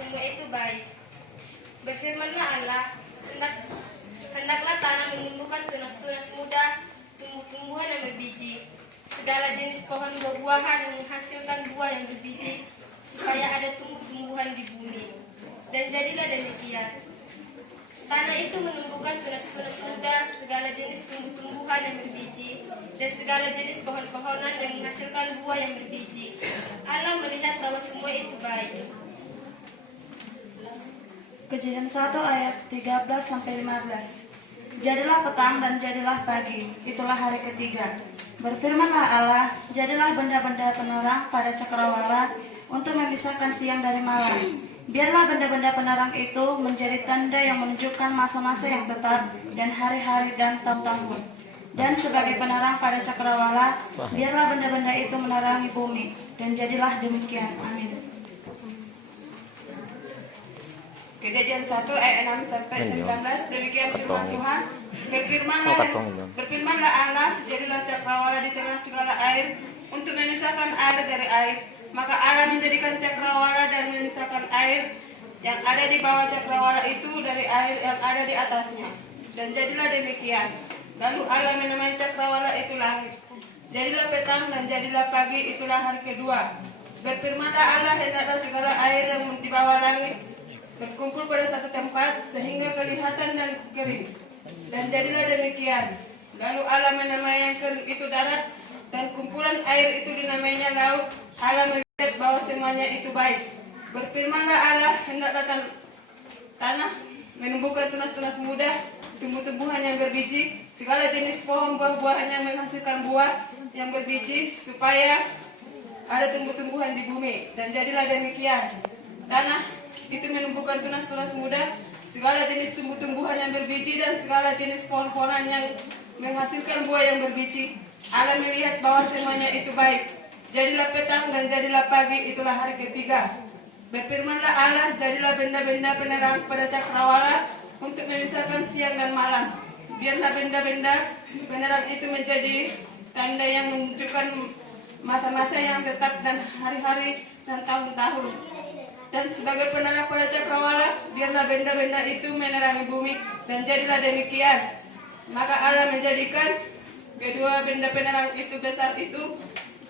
semua itu baik. Berfirmanlah Allah, hendaklah tanah menumbuhkan tunas-tunas muda, tumbuh-tumbuhan yang berbiji, segala jenis pohon buah-buahan menghasilkan buah yang berbiji, supaya ada tumbuh-tumbuhan di bumi. Dan jadilah demikian. Tanah itu menumbuhkan tunas-tunas muda, segala jenis tumbuh-tumbuhan yang berbiji, dan segala jenis pohon-pohonan yang menghasilkan buah yang berbiji. Allah melihat bahwa semua itu baik. Kejadian 1 ayat 13 sampai 15. Jadilah petang dan jadilah pagi, itulah hari ketiga. Berfirmanlah Allah, jadilah benda-benda penerang pada cakrawala untuk memisahkan siang dari malam. Biarlah benda-benda penerang itu menjadi tanda yang menunjukkan masa-masa yang tetap dan hari-hari dan tahun-tahun. Dan sebagai penerang pada cakrawala, biarlah benda-benda itu menerangi bumi. Dan jadilah demikian. Amin. Kejadian 1 ayat 6 sampai 19. Demikian firman Tuhan. Berfirmanlah Allah, jadilah cakrawala di tengah segala air untuk memisahkan air dari air. Maka Allah menjadikan cakrawala dan memisahkan air yang ada di bawah cakrawala itu dari air yang ada di atasnya. Dan jadilah demikian. Lalu Allah menamai cakrawala itu langit. Jadilah petang dan jadilah pagi, itulah hari kedua. Berfirmanlah Allah, hendaklah segala air yang di bawah langit berkumpul pada satu tempat sehingga kelihatan dan kering. Dan jadilah demikian. Lalu Allah menamai yang kering itu darat dan kumpulan air itu dinamainya laut. Allah melihat bahwa semuanya itu baik. Berfirmanlah Allah, hendaklah tanah menumbuhkan tunas-tunas muda, tumbuh-tumbuhan yang berbiji, segala jenis pohon buah-buahan yang menghasilkan buah yang berbiji, supaya ada tumbuh-tumbuhan di bumi. Dan jadilah demikian. Tanah itu menumbuhkan tunas-tunas muda, segala jenis tumbuh-tumbuhan yang berbiji, dan segala jenis pohon-pohonan yang menghasilkan buah yang berbiji. Allah melihat bahwa semuanya itu baik. Jadilah petang dan jadilah pagi, itulah hari ketiga. Berfirmanlah Allah, jadilah benda-benda penerang pada cakrawala untuk memisahkan siang dan malam. Biarlah benda-benda penerang itu menjadi tanda yang menunjukkan masa-masa yang tetap dan hari-hari dan tahun-tahun. Dan sebagai penerang pada cakrawala, biarlah benda-benda itu menerangi bumi. Dan jadilah demikian. Maka Allah menjadikan kedua benda penerang itu besar itu,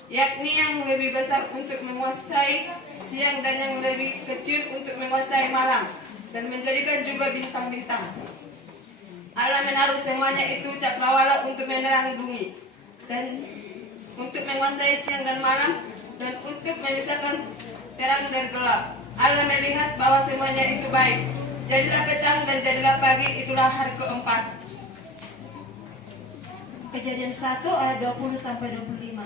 yakni yang lebih besar untuk menguasai siang dan yang lebih kecil untuk menguasai malam, dan menjadikan juga bintang-bintang. Allah menaruh semuanya itu cakrawala untuk menerangi bumi, dan untuk menguasai siang dan malam, dan untuk memisahkan terang dan gelap. Allah melihat bahwa semuanya itu baik. Jadilah petang dan jadilah pagi, itulah hari keempat. Kejadian 1 ayat 20 sampai 25.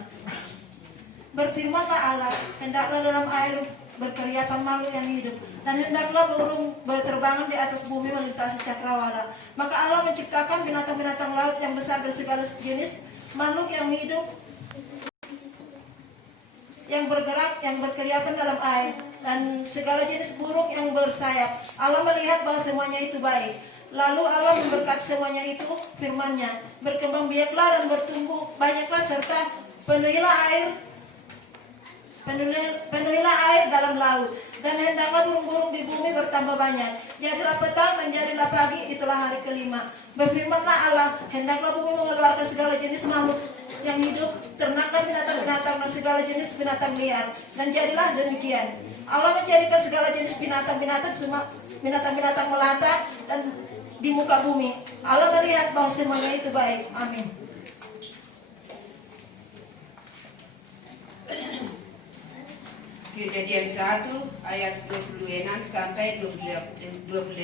Berfirmanlah Allah, hendaklah dalam air berkeriapan makhluk yang hidup, dan hendaklah burung berterbangan di atas bumi melintasi cakrawala. Maka Allah menciptakan binatang-binatang laut yang besar bersegala jenis, makhluk yang hidup, yang bergerak, yang berkeriapan dalam air, dan segala jenis burung yang bersayap. Allah melihat bahwa semuanya itu baik. Lalu Allah memberkati semuanya itu, firman-Nya, berkembang biaklah dan bertumbuh banyaklah, serta penuhilah air dalam laut, dan hendaklah burung-burung di bumi bertambah banyak. Jadilah petang dan jadilah pagi, itulah hari kelima. Berfirmanlah Allah, hendaklah bumi mengeluarkan segala jenis makhluk yang hidup, ternak dan binatang-binatang dan segala jenis binatang liar. Dan jadilah demikian. Allah menjadikan segala jenis binatang-binatang melata dan di muka bumi. Allah melihat bahwa semuanya itu baik. Amin. Kejadian 1 ayat 26 sampai 28.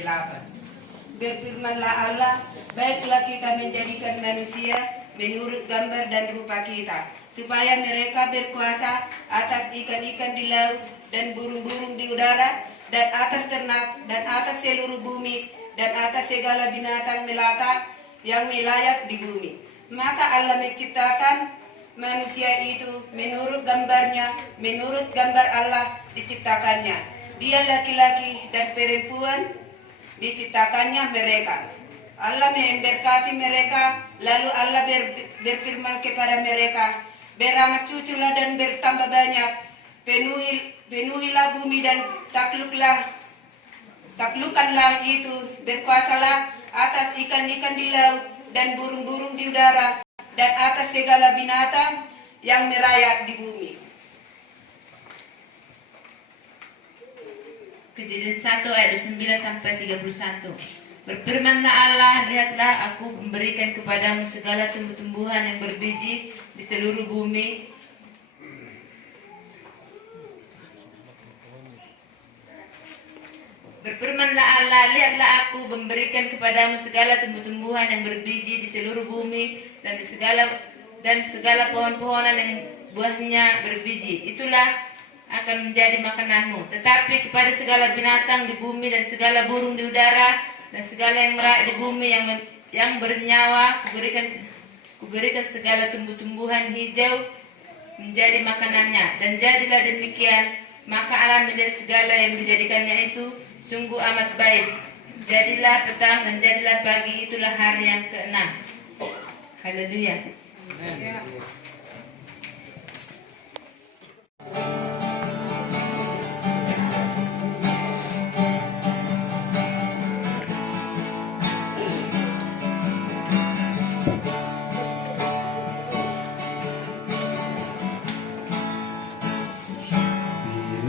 Berfirmanlah Allah, baiklah kita menjadikan manusia menurut gambar dan rupa kita, supaya mereka berkuasa atas ikan-ikan di laut dan burung-burung di udara, dan atas ternak, dan atas seluruh bumi, dan atas segala binatang melata yang melayap di bumi. Maka Allah menciptakan manusia itu menurut gambarnya, menurut gambar Allah diciptakannya. Dia laki-laki dan perempuan diciptakannya mereka. Allah memberkati mereka, lalu Allah berfirman kepada mereka, beranak cuculah dan bertambah banyak, penuhilah bumi dan takluklah Taklukkanlah itu, berkuasalah atas ikan-ikan di laut dan burung-burung di udara dan atas segala binatang yang merayap di bumi. Kejadian 1 ayat 29 sampai 31. Berfirmanlah Allah, lihatlah aku memberikan kepadamu segala tumbuh-tumbuhan yang berbiji di seluruh bumi. Berfirmanlah Allah, lihatlah aku memberikan kepadamu segala tumbuh-tumbuhan yang berbiji di seluruh bumi dan segala pohon-pohonan yang buahnya berbiji. Itulah akan menjadi makananmu. Tetapi kepada segala binatang di bumi dan segala burung di udara dan segala yang merayap di bumi yang bernyawa, kuberikan segala tumbuh-tumbuhan hijau menjadi makanannya. Dan jadilah demikian, maka Allah menjadi segala yang dijadikannya itu sungguh amat baik. Jadilah petang dan jadilah pagi, itulah hari yang ke-6. Haleluya.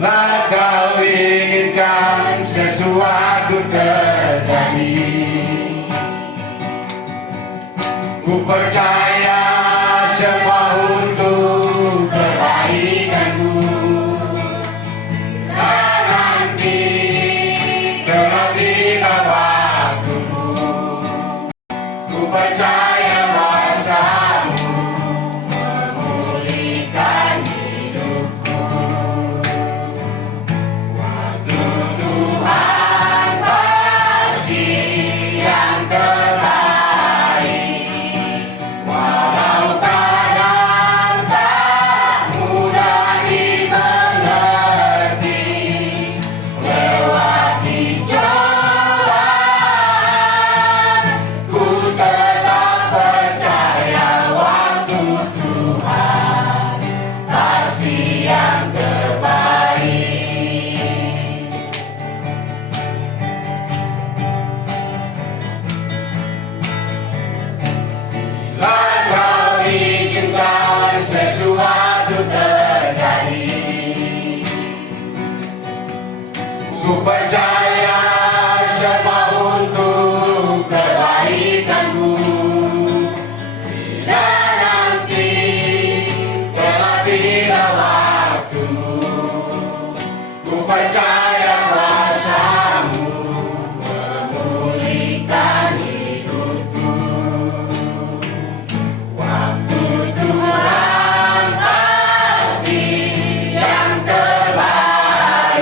Bila kau inginkan sesuatu terjadi, ku percaya semua untuk kebaikanmu. Dan nanti telah tiba waktumu, ku percaya kuasa-Mu memulihkan hidupku. Waktu Tuhan pasti yang terbaik, walau kadang tak mudah dimengerti. Lewati cobaan, ku tetap percaya waktu Tuhan pasti yang terbaik. Bila kau izinkan sesuatu terjadi, ku percaya semua untuk kebaikanmu. Bila nanti telah tiba waktumu, ku percaya kuasa-Mu memulihkan hidupku. Waktu Tuhan pasti yang terbaik,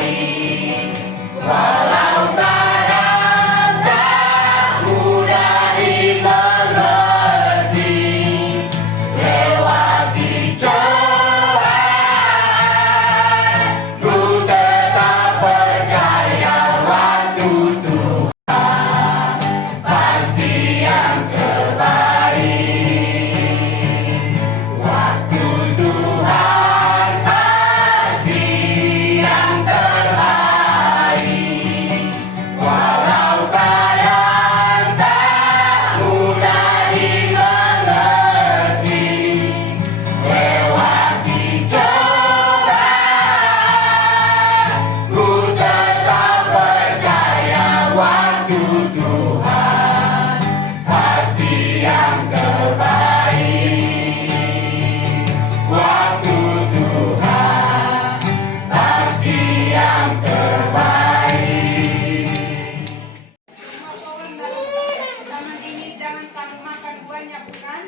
walau kadang tak mudah dimengerti. Lewati cobaan, ku tetap percaya waktu Tuhan pasti yang terbaik. Waktu Tuhan pasti yang terbaik, walau kadang tak mudah dimengerti. Lewati cobaan, ku tetap percaya waktu Tuhan pasti yang terbaik. Waktu Tuhan pasti yang terbaik. Semua pohon dalam taman ini jangan kamu makan buahnya, bukan?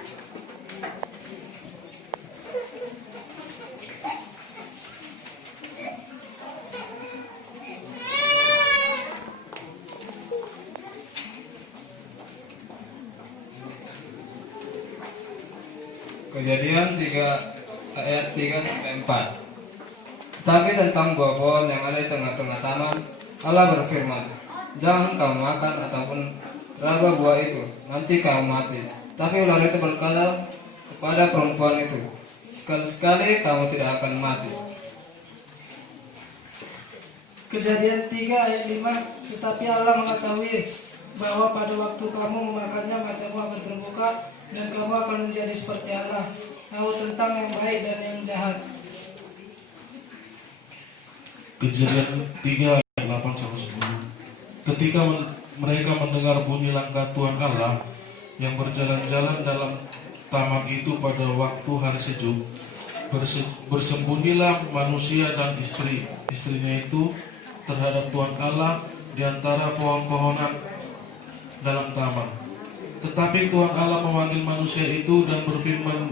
Kejadian 3 ayat 3 sampai 4. Tetapi tentang buah pohon yang ada di tengah-tengah taman, Allah berfirman, jangan kamu makan ataupun raba buah itu, nanti kamu mati. Tapi ular itu berkata kepada perempuan itu, sekali-sekali kamu tidak akan mati. Kejadian 3 ayat 5, tetapi Allah mengetahui bahwa pada waktu kamu memakannya matamu akan terbuka dan kamu akan menjadi seperti Allah, tahu tentang yang baik dan yang jahat. Kejadian 3 ayat 8 sampai 10. Ketika mereka mendengar bunyi langkah Tuhan Allah yang berjalan-jalan dalam taman itu pada waktu hari sejuk, bersembunyilah manusia dan istrinya itu terhadap Tuhan Allah di antara pohon-pohonan dalam taman. Tetapi Tuhan Allah memanggil manusia itu dan berfirman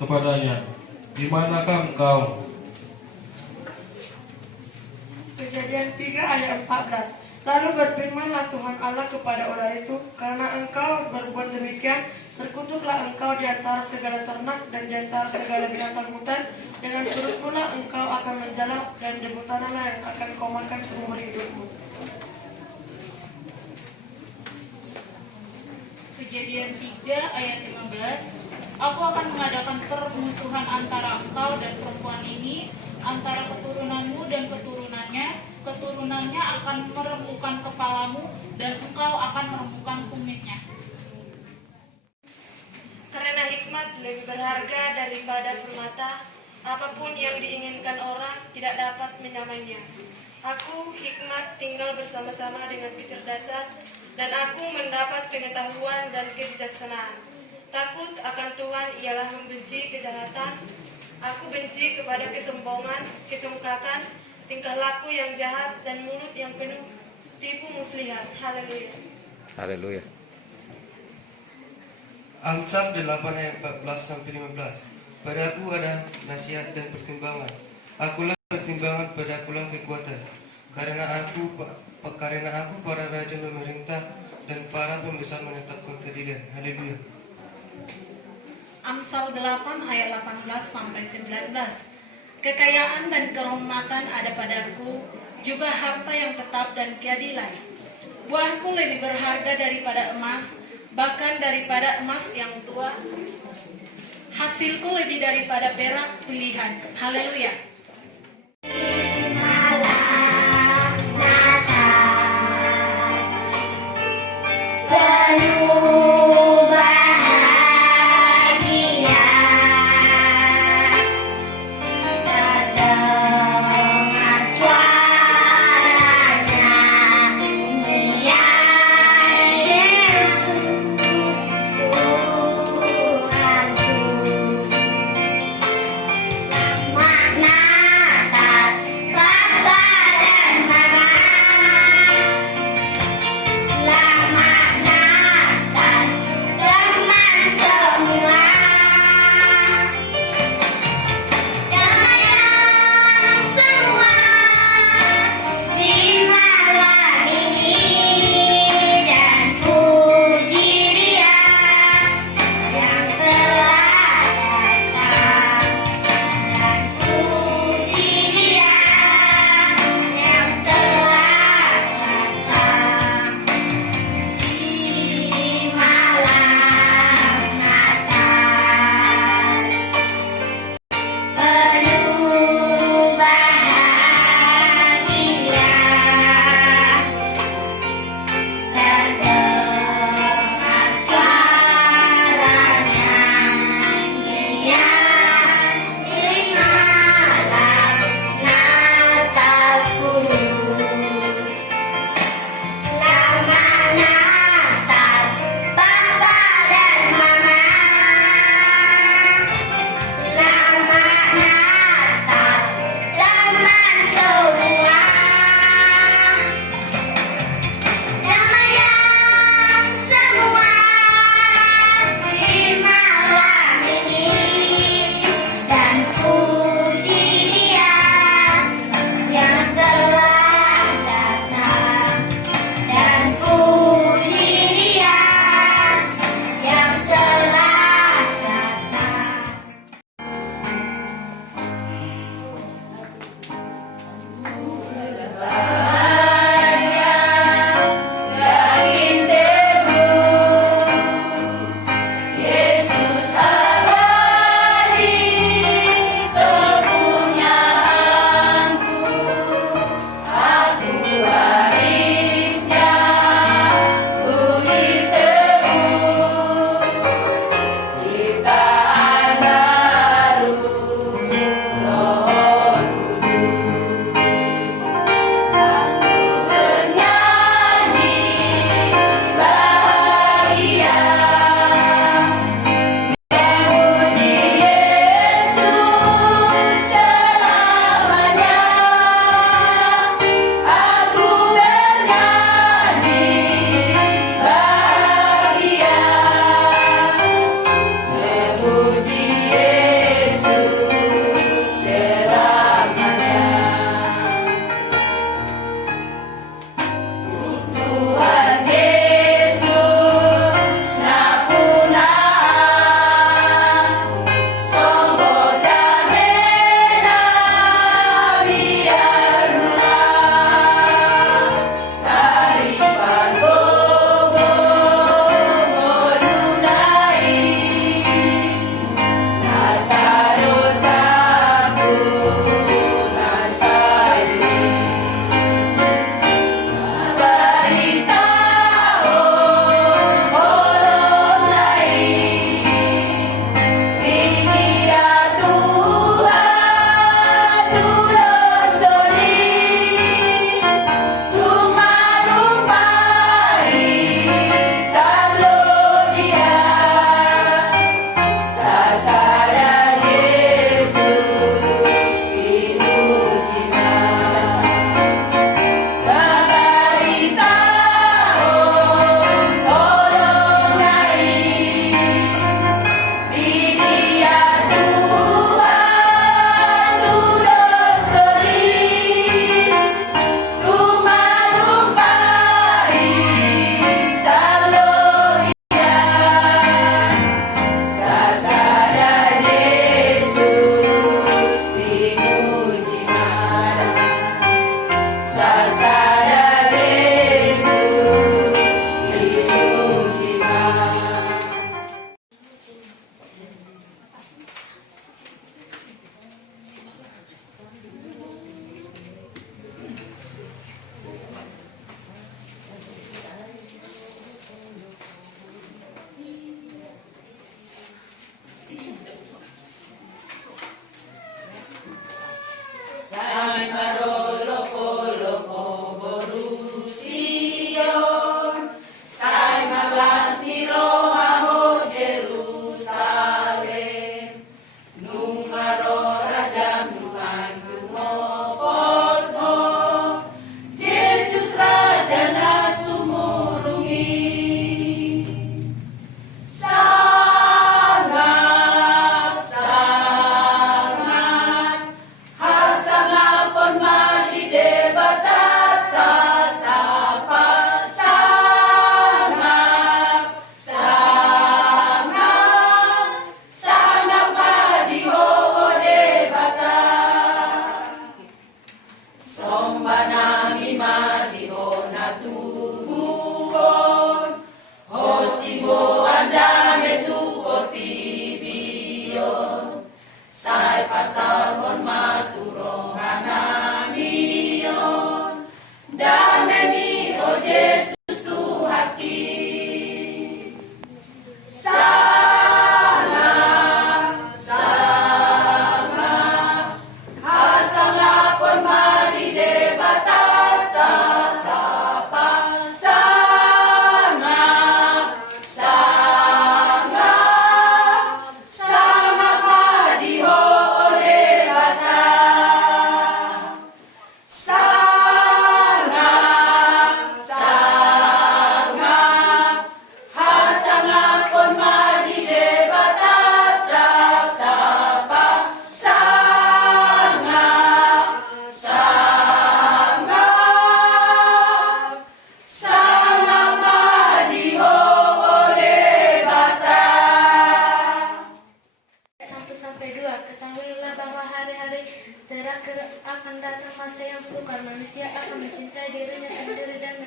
kepadanya, "Di manakah engkau?" Kejadian 3 ayat 14. Lalu berfirmanlah Tuhan Allah kepada ular itu, karena engkau berbuat demikian, terkutuklah engkau di antara segala ternak dan di antara segala binatang hutan, dengan perut pula engkau akan menjalak, dan debu tanahlah yang akan kau makan seumur hidupmu. Kejadian 3 ayat 15. Aku akan mengadakan permusuhan antara engkau dan perempuan ini, antara keturunanmu dan keturunannya akan meremukkan kepalamu dan engkau akan meremukkan kumitnya. Karena hikmat lebih berharga daripada permata, apapun yang diinginkan orang tidak dapat menyamainya. Aku, hikmat, tinggal bersama-sama dengan kecerdasan, dan aku mendapat pengetahuan dan kebijaksanaan. Takut akan Tuhan ialah membenci kejahatan. Aku benci kepada kesombongan, kecongkakan, tingkah laku yang jahat, dan mulut yang penuh tipu muslihat. Haleluya. Haleluya. Amsal 8 ayat 14 sampai 15. Padaku ada nasihat dan pertimbangan. Akulah pertimbangan, padakulah kekuatan. Karena aku para raja memerintah dan para pembesar menetapkan keadilan. Haleluya. Amsal 8 ayat 18 sampai 19. Kekayaan dan kehormatan ada padaku, juga harta yang tetap dan keadilan. Buahku lebih berharga daripada emas, bahkan daripada emas yang tua. Hasilku lebih daripada perak pilihan. Haleluya. Penuh bahagia, terdengar suaranya, nyanyian Yesus Tuhanku. Makna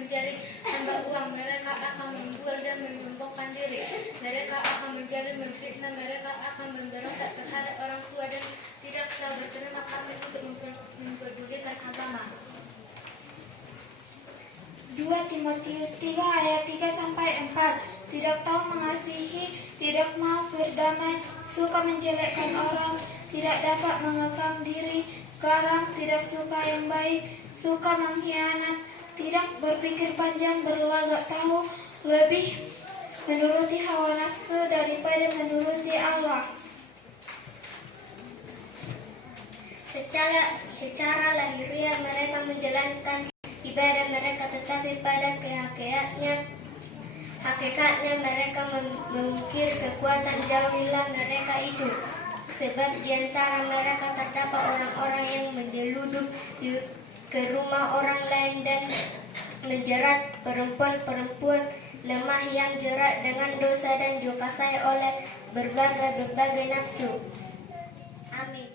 menjadi tambah uang. Mereka akan menjual dan menyombongkan diri. Mereka akan menjadi memfitnah. Mereka akan memberontak terhadap orang tua dan tidak tahu berterima kasih untuk mempedulikan agama. 2 Timotius 3 ayat 3-4. Tidak tahu mengasihi, tidak mau berdamai, suka menjelekkan orang, tidak dapat mengekang diri, garang, tidak suka yang baik, suka mengkhianat, tidak berpikir panjang, berlagak tahu, lebih menuruti hawa nafsu daripada menuruti Allah. Secara lahiriah mereka menjalankan ibadah mereka, tetapi pada hakikatnya mereka mengukir kekuatan. Jauhilah mereka itu, sebab di antara mereka terdapat orang-orang yang menyeludup ke rumah orang lain dan menjerat perempuan-perempuan lemah yang jerat dengan dosa dan dikuasai oleh berbagai nafsu. Amin.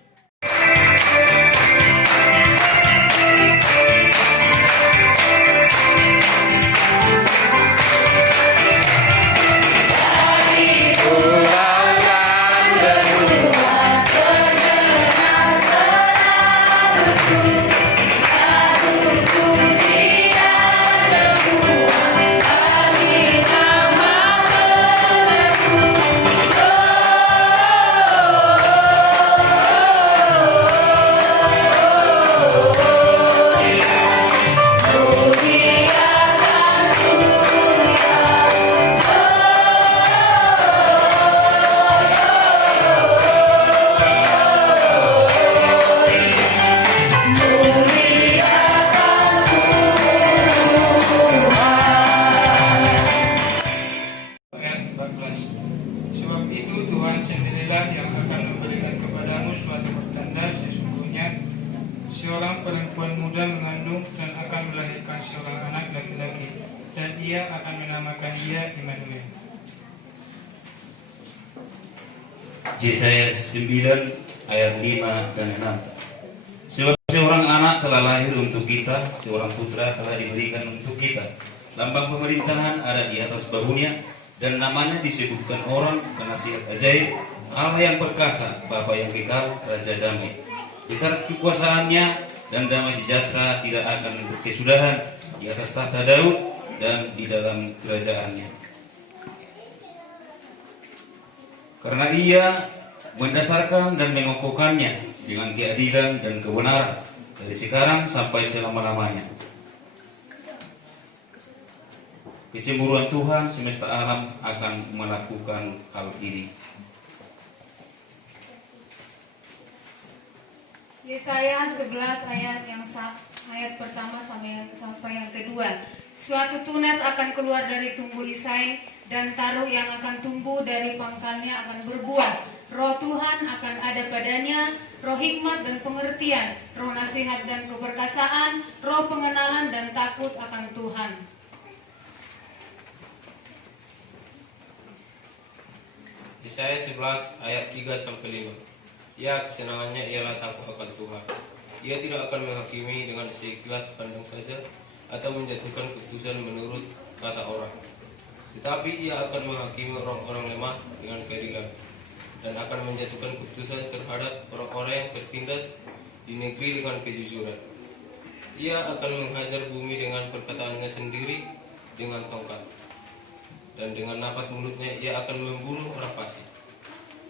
Seorang perempuan muda mengandung dan akan melahirkan seorang anak laki-laki, dan ia akan menamakan dia Immanuel. Yesaya 9 ayat 5 dan 6. Sebab seorang anak telah lahir untuk kita, seorang putra telah diberikan untuk kita. Lambang pemerintahan ada di atas bahunya, dan namanya disebutkan orang penasihat ajaib, Allah yang perkasa, Bapa yang kekal, Raja damai. Besar kekuasaannya dan damai sejahtera tidak akan berkesudahan di atas tahta Daud dan di dalam kerajaannya. Karena ia mendasarkan dan mengokohkannya dengan keadilan dan kebenaran dari sekarang sampai selama-lamanya. Kecemburuan Tuhan semesta alam akan melakukan hal ini. Yesaya 11 ayat pertama sampai yang kedua. Suatu tunas akan keluar dari tumbuh Isai, dan taruh yang akan tumbuh dari pangkalnya akan berbuah. Roh Tuhan akan ada padanya, roh hikmat dan pengertian, roh nasihat dan keperkasaan, roh pengenalan dan takut akan Tuhan. Yesaya 11 ayat 3-5. Ya, kesenangannya ialah takut akan Tuhan. Ia tidak akan menghakimi dengan seikhlas pandang saja atau menjatuhkan keputusan menurut kata orang. Tetapi ia akan menghakimi orang-orang lemah dengan keadilan dan akan menjatuhkan keputusan terhadap orang-orang yang tertindas di negeri dengan kejujuran. Ia akan menghajar bumi dengan perkataannya sendiri dengan tongkat, dan dengan napas mulutnya ia akan membunuh orang fasik.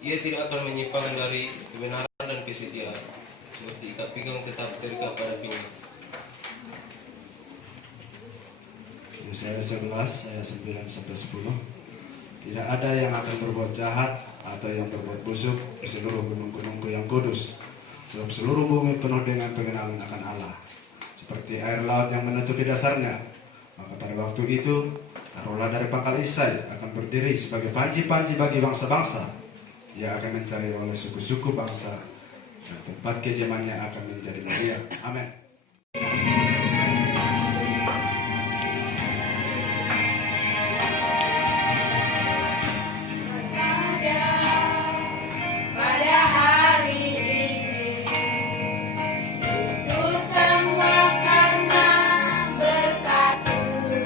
Ia tidak akan menyimpang dari kebenaran dan kesetiaan, seperti ikat pinggang tetap terikat pada pinggang. Yesaya 11 ayat 9-10. Tidak ada yang akan berbuat jahat atau yang berbuat busuk di seluruh gunung-gunungku yang kudus, sebab seluruh bumi penuh dengan pengenalan akan Allah, seperti air laut yang menutupi dasarnya. Maka pada waktu itu taruhlah dari pangkal Isai akan berdiri sebagai panji-panji bagi bangsa-bangsa. Ia akan mencari oleh suku-suku bangsa, dan tempat kediamannya akan menjadi mulia. Amin. Pada hari ini itu semua karena berkat-Mu.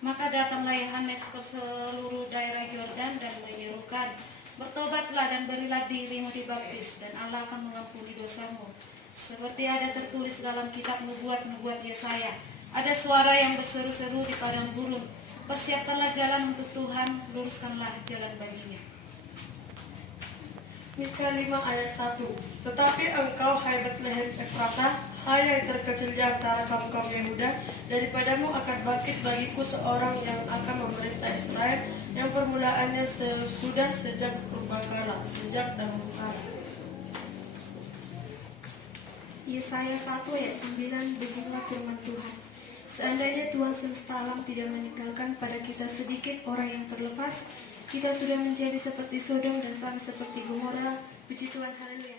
Maka datanglah Yohanes ke seluruh daerah Yordan dan menyerukan, bertobatlah dan berilah dirimu dibaptis, dan Allah akan mengampuni dosamu. Seperti ada tertulis dalam kitab nubuat Yesaya, ada suara yang berseru-seru di padang gurun, persiapkanlah jalan untuk Tuhan, luruskanlah jalan baginya. Mika 5 ayat 1. Tetapi engkau, hai Betlehem Efratah, hai yang terkecil di antara kaum-kaum Yehuda, daripadamu akan bangkit bagiku seorang yang akan memerintah Israel, yang permulaannya sudah sejak purbakala, sejak dahulu kala. Yesaya 1 ayat 9, beginilah firman Tuhan. Seandainya Tuhan semesta alam tidak meninggalkan pada kita sedikit orang yang terlepas, kita sudah menjadi seperti Sodom dan sama seperti Gomora. Puji Tuhan, haleluya.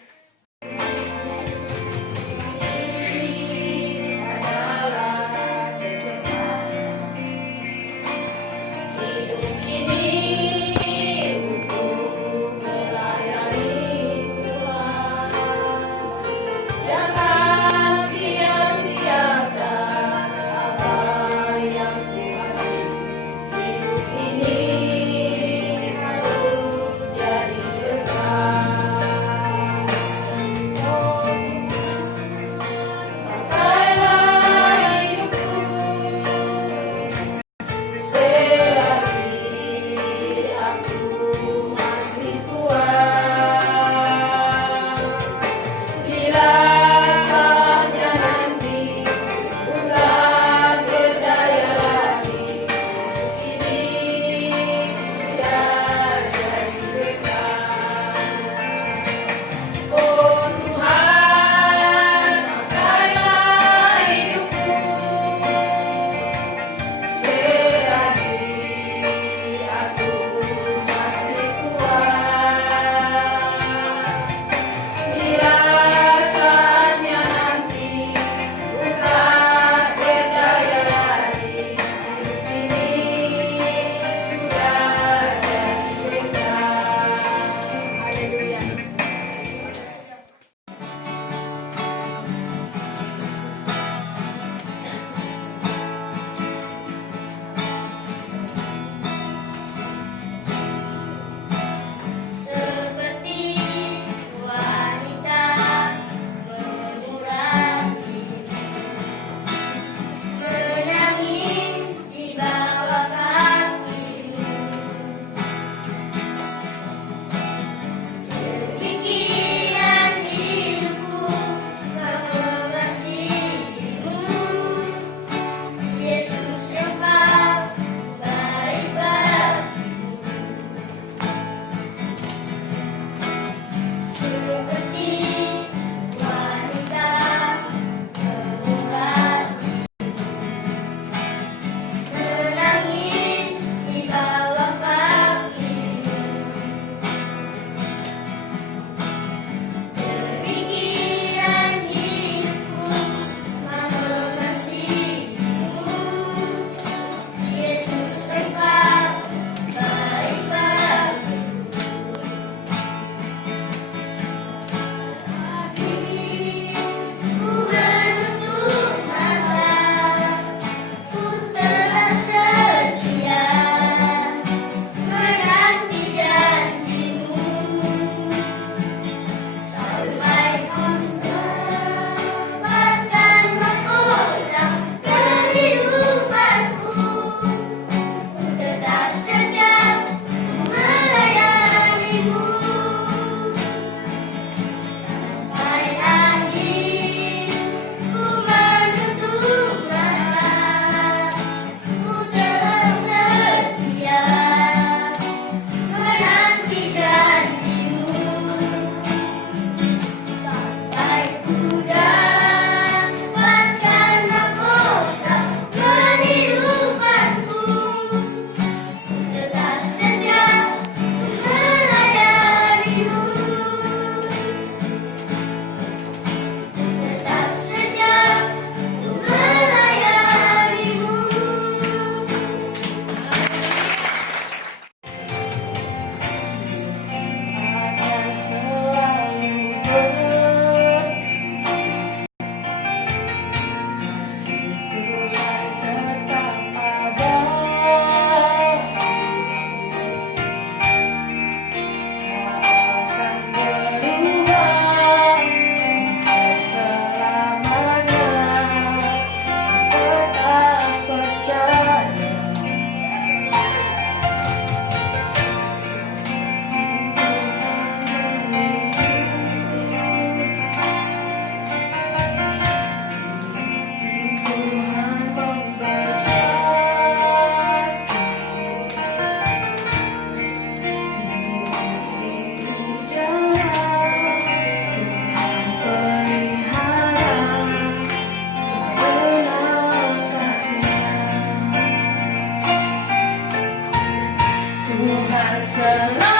Selalu